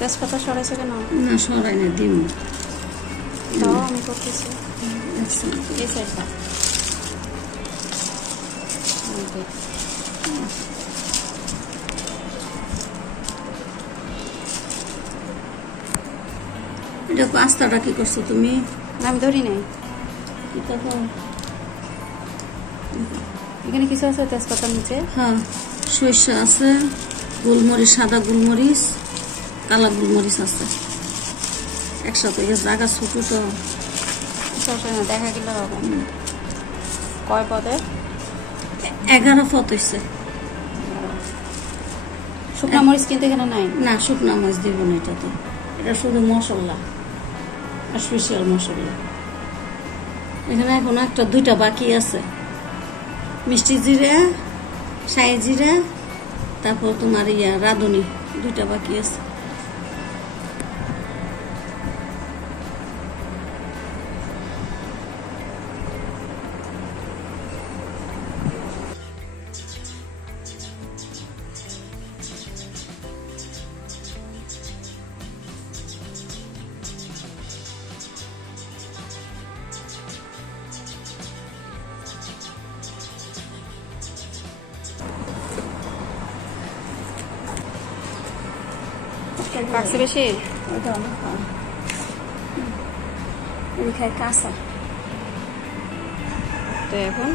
তেজপাতা সরাইছে কেন? না সরাই না, ডিম দাও আমি করতেছি। এই সাইডটা এটা পাস্তাটা কি করছো তুমি? আমি ধরি নাই। এখানে কিছু আছে তেজপাতার নিচে? হ্যাঁ, সরিষা আছে, গোলমরিচ, সাদা গোলমরিচ, কালা গোলমরিচ আছে একসাথে। জায়গা ছোট তো দেখা গেল হবে। কয় পদে? 11 পদ হয়েছে। শুকনা মরিচ কিন্তু এখানে নাই। না, শুকনা মরিচ দিব না এটাতে। এটা শুধু মশলা, স্পেশাল মশলা। এখানে এখন একটা 2টা বাকি আছে, মিষ্টি জিরা, শাহি জিরা, তারপর তোমার রাঁধুনি, 2টা বাকি আছে। পাকছে বেশি? ওটা অনেক খাই কাঁচা। তো এখন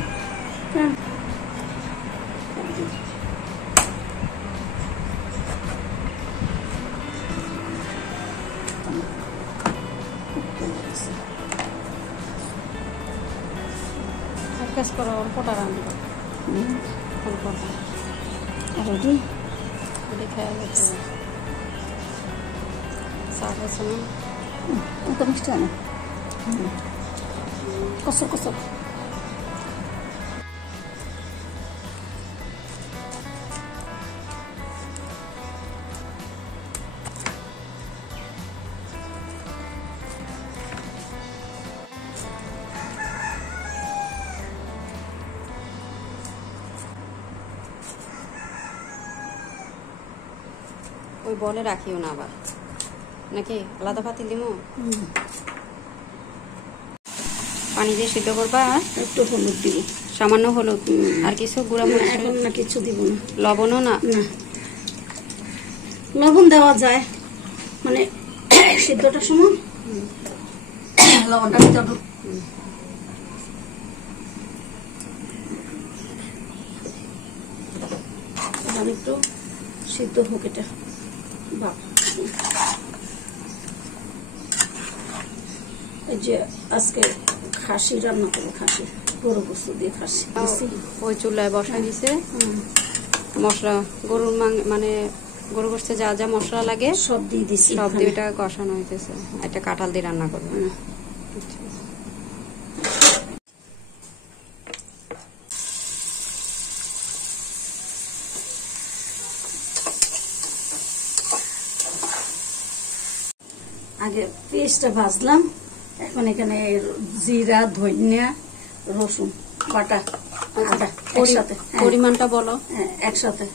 কাজ করো, অল্পটা রান্না অল্পটা আর ওটি খেয়ে গেছে। চা খাইছে না? অত মিষ্টি না, কসর কসর। ওই বলে রাখিও না আবার, নাকি আলাদা পাতিল দিমো? পানি দিয়ে সিদ্ধ করবা, একটু হলুদ দিব, সামান্য হলুদ। আর কিছু গুঁড়া মরিচ? এখন না, কিছু দিব না। লবণও না? না, লবণ দেওয়া যায় মানে সিদ্ধটার সময় লবণটা ভিতর। একটু সিদ্ধ হোক এটা। এই যে আজকে খাসি রান্না করবো, খাসি গরু গোস্ত দিয়ে খাসি। ওই চুলায় বসাই দিছে মশলা, গরুর মানে গরু গোস্তে যা যা মশলা লাগে সব দিয়ে দিছি, সব দিয়ে ওটা কষানো হইতেছে। একটা কাঁঠাল দিয়ে রান্না করবে। আগে পেস্টটা ভাজলাম, এখন এখানে জিরা, ধনিয়া, রসুন বাটা, আদা একসাথে। পরিমাণটা বলো। একসাথে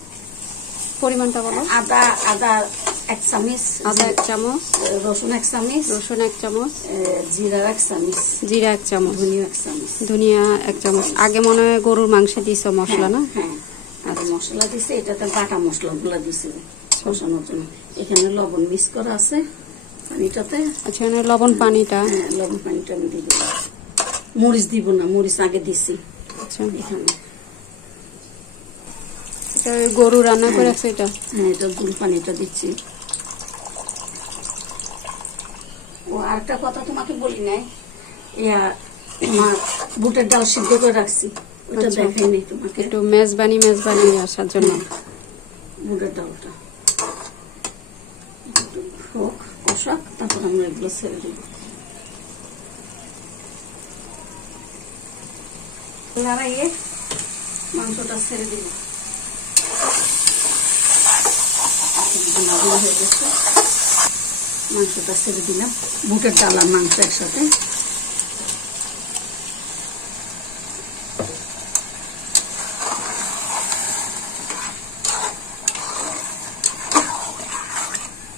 পরিমাণটা বলো। আদা 1 চামচ, আদা 1 চামচ, রসুন 1 চামচ, রসুন 1 চামচ, জিরা 1 চামচ, জিরা 1 চামচ, ধনিয়া 1 চামচ, ধনিয়া 1 চামচ। আগে মনে হয় গরুর মাংসে দিছো মশলা না? হ্যাঁ, আগে মশলা দিছে, এটাতে বাটা মশলা গুলা দিছে কষানোর জন্য। এখানে লবণ মিক্স করা আছে পানিটাতে। আচ্ছা, লবণ পানিটা? লবণ পানিটা আমি দিব, মরিচ দিব না, মরিচ আগে দিছি। আচ্ছা, এখানে এটা গরু রান্না করে আছে এটা? হ্যাঁ, এটা দুল পানিটা দিচ্ছি। ও আরেকটা কথা তোমাকে বলি নাই, আমার বুটের ডাল সিদ্ধ করে রাখছি, ওটা দেখাই নেই তোমাকে। একটু মেজবানি আসার জন্য বুটের ডালটা হোক কষাক, তারপর আমরা এগুলো ছেড়ে দিব। নাড়াইয়ে মাংসটা ছেড়ে দিব। হয়ে গেছে, মাংসটা ছেড়ে দিলাম। বুটের ডাল আর মাংস একসাথে।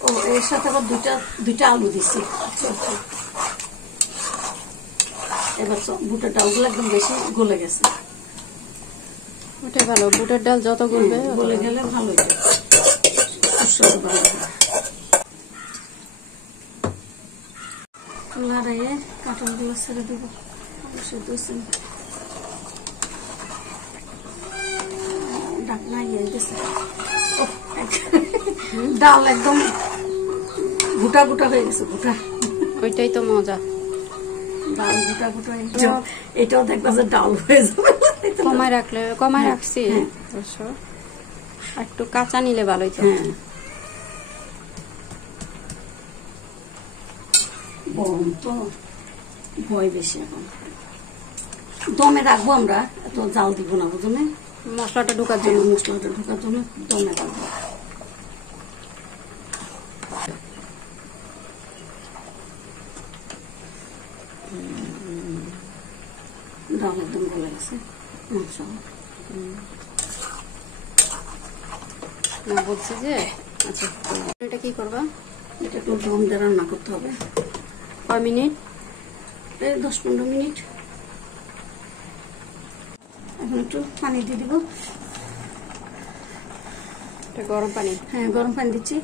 ও এর সাথে আবার দুইটা আলু দিচ্ছি। এবার বুটের ডালগুলো একদম বেশি গলে গেছে। ওটাই ভালো, বুটের ডাল যত গলবে গলে গেলে ভালো। লড়াইয়ে কাঁঠালগুলো ছেড়ে দেবো। ডাকনা ইয়ে গেছে, ডাল একদম গোটা গোটা হয়ে গেছে। গোটা, ওইটাই তো মজা। ডাল গোটা গোটা। এটাও দেখবা যে ডাল হয়ে যাবে। কমায় রাখছি অবশ্য, একটু কাঁচা নিলে ভালোই তো। গরম তো, ভয় বেশি। এখন দমে রাখবো আমরা, এত জাল দিব না, বুঝলে? মশলাটা ঢোকার জন্য। মশলাটা ঢোকার জন্য দমে রাখবো। ডাল একদম গলে গেছে। বলছি যে আচ্ছা, এটা কি করবা? এটা একটু দম দিয়ে রান্না করতে হবে। কয় মিনিট? 10-15 মিনিট। এখন একটু পানি দিয়ে দিব। এটা গরম পানি? হ্যাঁ, গরম পানি দিচ্ছি।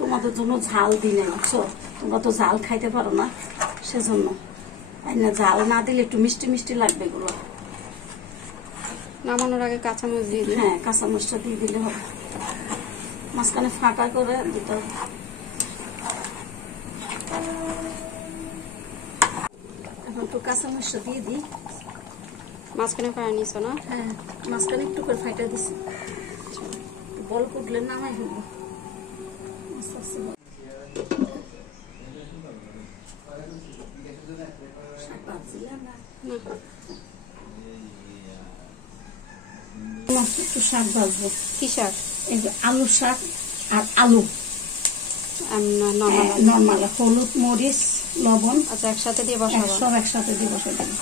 তোমাদের জন্য ঝাল দিই না, বুঝছো? তোমরা তো ঝাল খাইতে পারো না, সেজন্য। ঝাল না দিলে একটু মিষ্টি মিষ্টি লাগবে এগুলো। নামানোর আগে কাঁচামরিচ দিয়ে দিই। হ্যাঁ, কাঁচামরিচটা দিয়ে দিলে হবে। মাঝখানে ফাঁকা করে দিতে হবে। এখন একটু কাঁচামরিচটা দিয়ে দিই। মাঝখানে ফাড়া নিছো না? হ্যাঁ, মাঝখানে একটু করে ফাইটা দিছি। বল উঠলে নামাই ফেলবো। একটু শাক ভাজবো। কি শাক? এই যে আলু শাক আর আলু নর্মাল, হলুদ, মরিচ, লবণ। আচ্ছা, একসাথে দিয়ে বসাবো? সব একসাথে দিয়ে বসাই দেবো।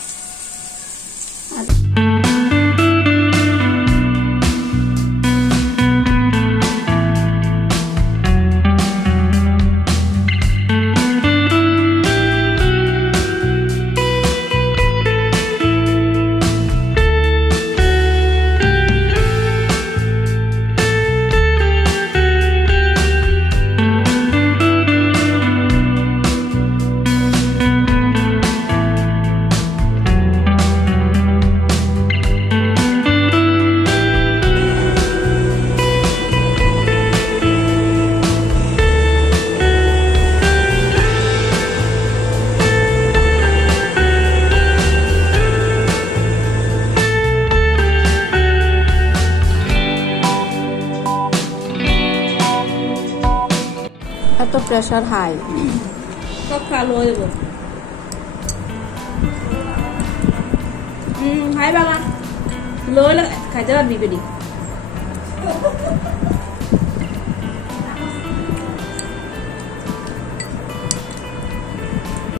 এত প্রেসার হাই, সব কালো হয়ে যাবো। হাই বাবা, লো খাইতে পারবি বেডি।